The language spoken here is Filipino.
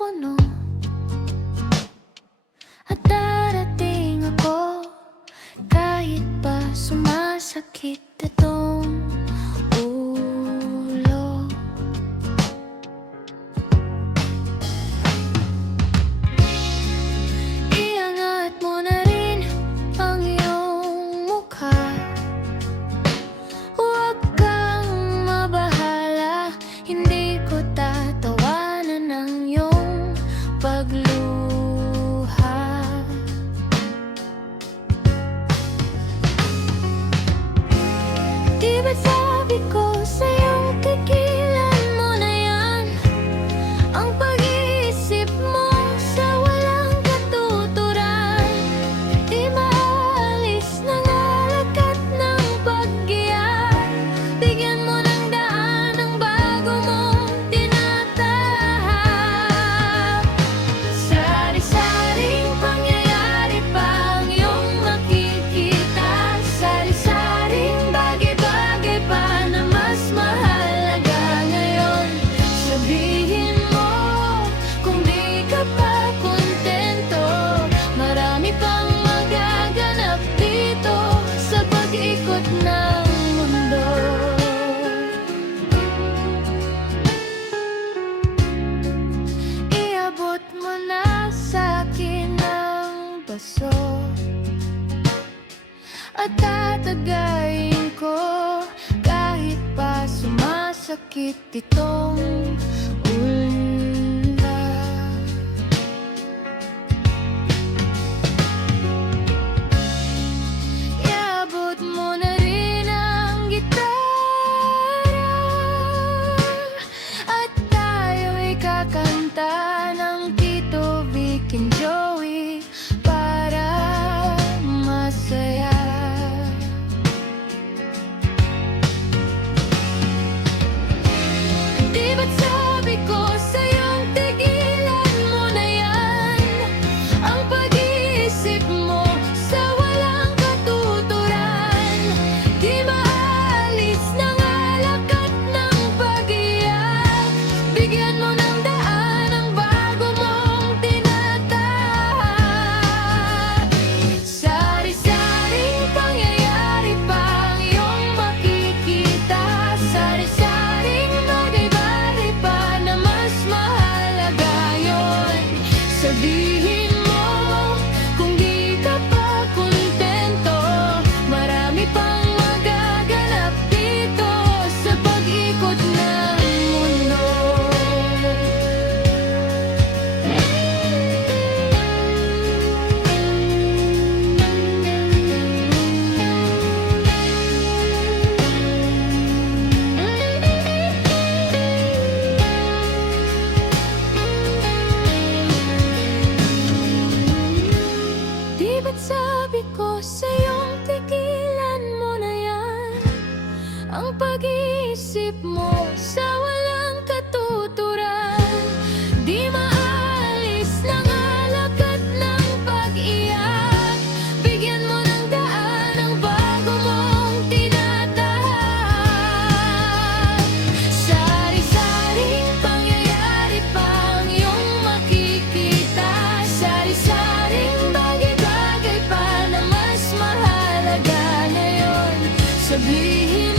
puno at darating ako kahit pa sumasakit itong ulo. Iangat mo na rin ang iyong mukha, huwag kang mabahala, hindi ko tatawanan ng iyong pagluha. Di ba't sabi ko sa'yo, tigilan mo na yan ang pag-iisip mo sa walang katuturan. Di maalis ng alakat ng pag-iyak, bigyan mo ng daan ang bago mong tinatahak. Sari-saring pangyayari pa ang iyong makikita, sari-saring bagay-bagay pa na mas mahalaga ngayon. Sabihin mo kung di ka pa kontento, marami pang magaganap dito sa pag-ikot ng mundo. Iabot mo na sa'kin ang baso at tatagayin ko kahit pa sumasakit itong ulan. Iabot mo na rin ang gitara at tayo'y kakanta ng Tito Vic and Joey para masaya. Di ba't sabi ko sa'yong tigilan mo na yan ang pag-iisip mo sa walang katuturan. Di maalis ng alakat ng pag-iyak, bigyan mo ng daan ang bago mong tinatahak. Sari-saring pangyayari pa ang iyong makikita, sari-saring bagay-bagay pa na mas mahalaga yun. Sabihin mo kung di ka pa kontento, marami pang magaganap dito sa pag-ikot ng mundo. Di ba't sabi ko sa'yong tigilan mo na yan ang pag-iisip mo sa walang katuturan. Di maalis ng alakat ng pag-iyak, bigyan mo ng daan ang bago mong tinatahak. Sari-saring pangyayari pa ang iyong makikita, sari-saring bagay-bagay pa na mas mahalaga ngayon. Sabihin